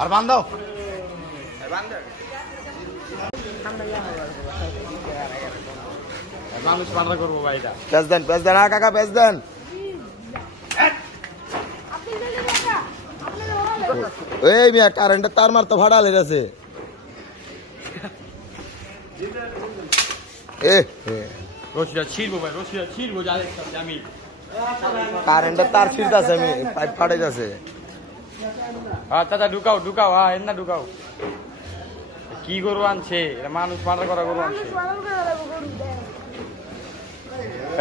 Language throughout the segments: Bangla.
আর বান্ধাও মানুষ পান্ডা করবো ভাইটা পেঁচ দেন কাকা পেঁচ দেন এই মিয়া কারেন্টের তার মারতো ভাড়া লেগেছে রশিদা ছিড়বো ভাই রশিদা ছিড়বো আমি কারেন্টের তার ছিড়তেছে আমি পাইপ ফাটে যাচ্ছে হ্যাঁ চাচা ঢুকাও হ্যাঁ এর না ঢুকাও কি গরু আনছে মানুষ পান্ডা করা গরু আনছে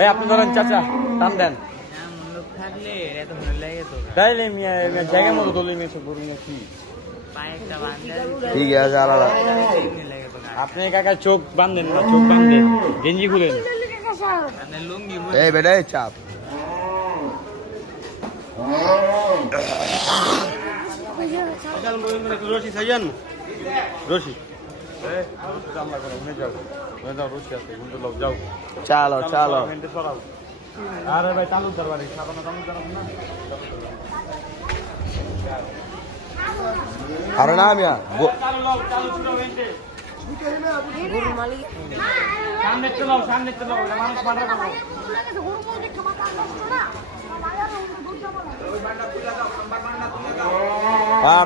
এই আপনি ধরেন চাচা টান দেন তাইলে জায়গা মতো দলি নিয়েছে গরু নিয়েছি ঠিক আছে আলাদা আপনি কাকা চোখ বাঁধেন না চোখ বাঁধেন গেঞ্জি খুলেন এই বেটা চাপ রশি সাইজান রশি চালো আরে ভাই চালু দরবারে আরে না মিয়া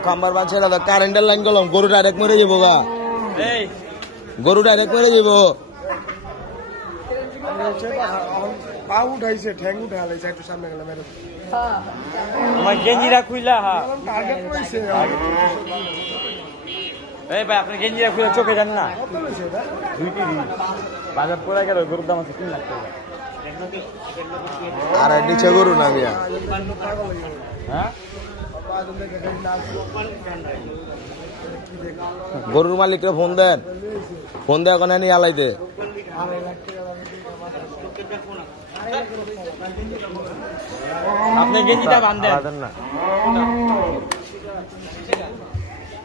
খাম্বার বাঁচছে না কারেন্টের লাইন গেলাম গরু ডাইরেক্ট মরে যাবো গা গরু ডাইরেক্ট মরে যাবো পা উঠাইছে ঠ্যাং উঠাইছে একটু সামনে গেলাম আমার গেঞ্জিরা খুইলা এই ভাই আপনি গেঞ্জিরা খুলে চোখে যান না বাজার পড়ে গেল গরুর দাম আছে 3 লাখ টাকা আর নিচে গরু না মিয়া হ্যাঁ গরুর মালিককে ফোন দেন ওখানে নিয়ে আলাই দে আপনি গেঞ্জিটা বাঁধেন না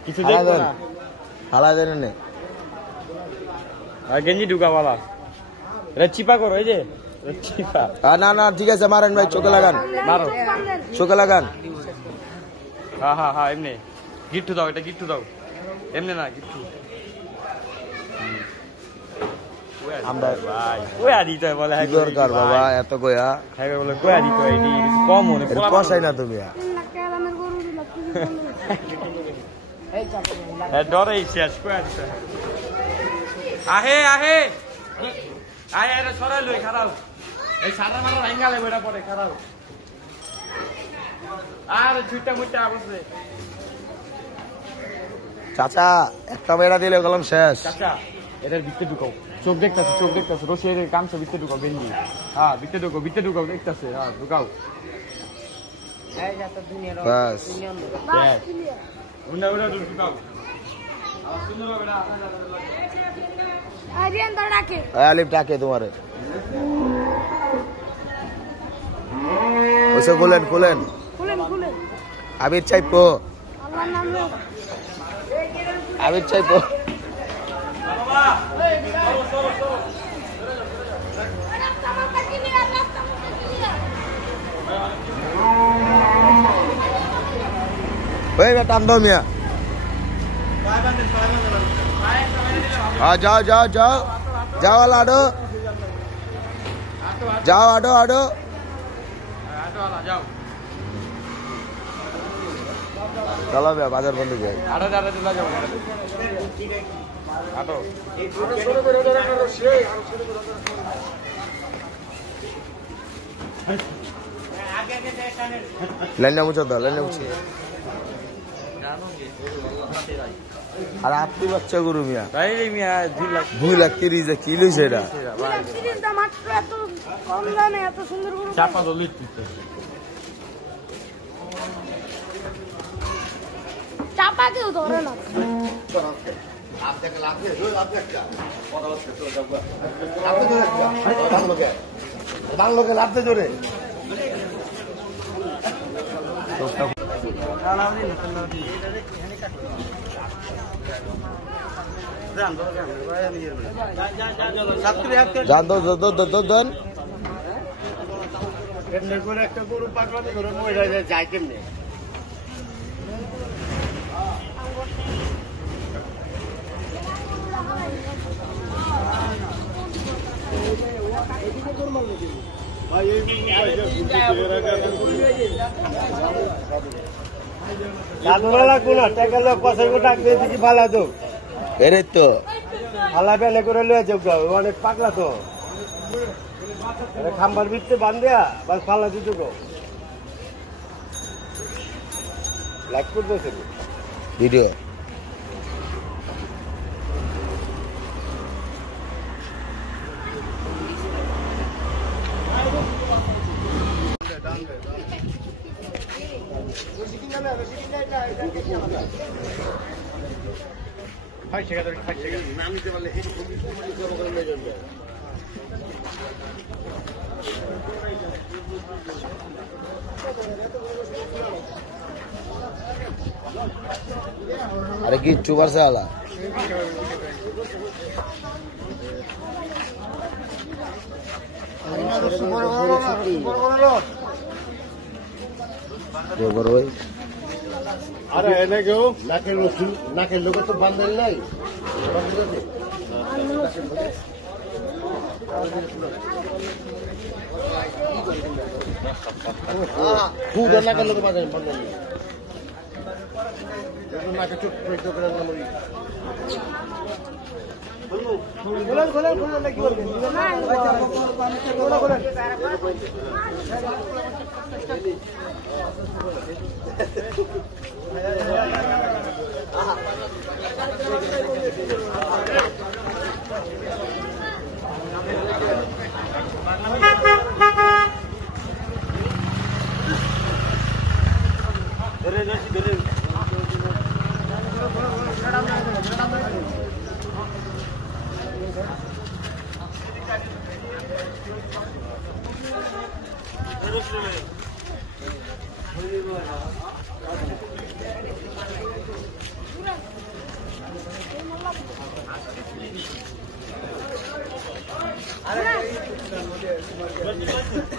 কিছু দেখবেন হালা দেন না গেঞ্জি ঢুকাওয়ালা এটা চিপা করো এই যে চিপা না ঠিক আছে মারেন ভাই চোখে লাগান মারো চোখে লাগান হ্যাঁ এমনি গিট্টু দাও এটা গিট্টু দাও এমনি না গিট্টু আমরা ভাই কয়া দিতে বলে কি দরকার বাবা এত কয়া খাইবে বলে কয়া দিতে এডি কম মনে কষাই না তুমি এ ডরে শেষ কয়া দিতে আহে আরে সরাই লই খারাও এই সারা মারা ভাঙালে বইটা পড়ে খারাও আর ছুটা মুটা বসে চাচা একটা বেড়া দিলে গেলাম শেষ চাচা এটার ভিতরে ঢুকাও চোখ দেখতেছে রশির কামছে ভিতরে ঢুকাও গেঞ্জি হ্যাঁ ভিতরে ঢুকাও দেখতেছে হ্যাঁ ঢুকাও বাস উন্না ঢুকাও আলিফ ডাকে তোমারে ওসে খুলেন আবির চাইপো টান দাও মিয়া যাও লাডো যাও আডো চলো বাজার বন্ধ যায় লাইনে মুছো আর আপনি বাচ্চা গরু মিয়া 2 লাখ 30 কিলো সেটা কেউ ধরে না বাংলোকে লাভতে জোরে একটা গরু পাকড়ানি করে মহিলা যায় কেমনে লাগবো না টাকা লোক পাশে ডাকবে দেখি ভালো তো এরে তো ভালা বেলে করে লয়ে যাও অনেক পাকলা তো খাম্বার ভিতরে বান্ধিয়া বাস ফালা দিত গো লাইক করতেছে ভিডিও अरे की चुबर से आला अरे एने गयो नाके लोग तो बांधल नहीं खूब नाके लोग बांधल नाके चुप पेट तो करना मरी खोलन लगी बोल खोलन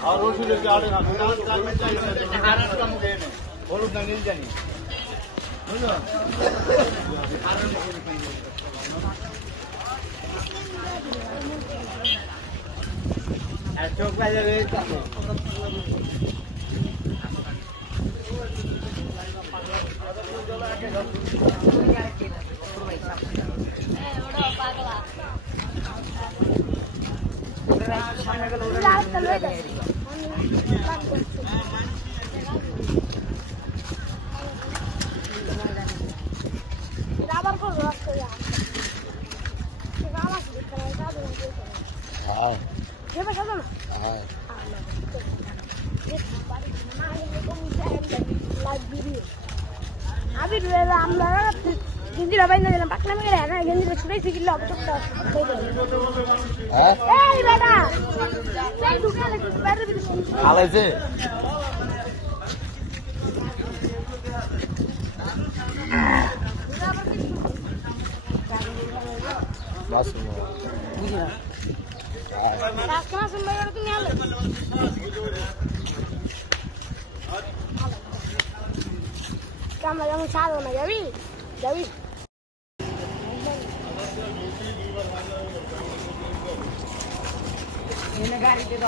और रोटी लेके आ रहे हैं बोलो ना नहीं जानी चौक पे जा रहे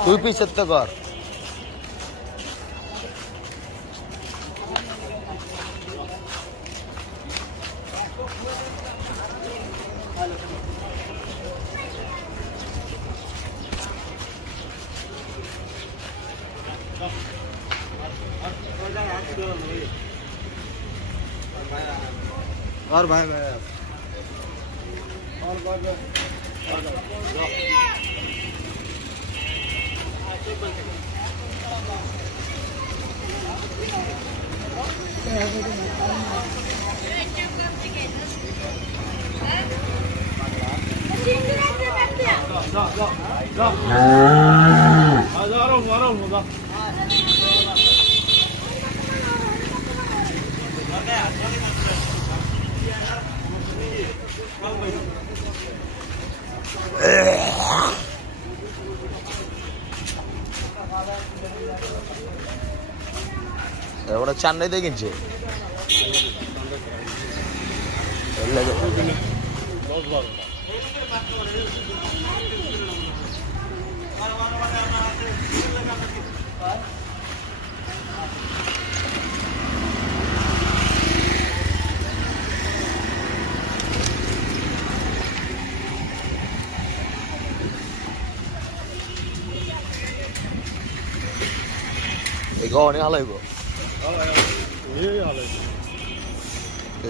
तू पीछे तक और भाई और भाई ওটা চান্নাইতে কিনছে অনেক ভালো হইব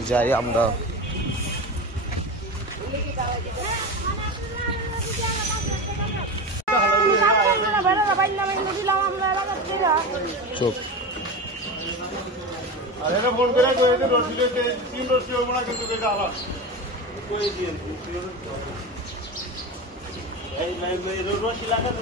যাই আমরা চুপ ফোন করে তিন রশি হবো না কিন্তু রশি লাগান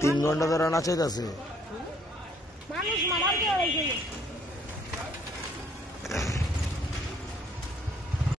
তিন ঘন্টা ধরে নাচাইতেছে মানুষ মারা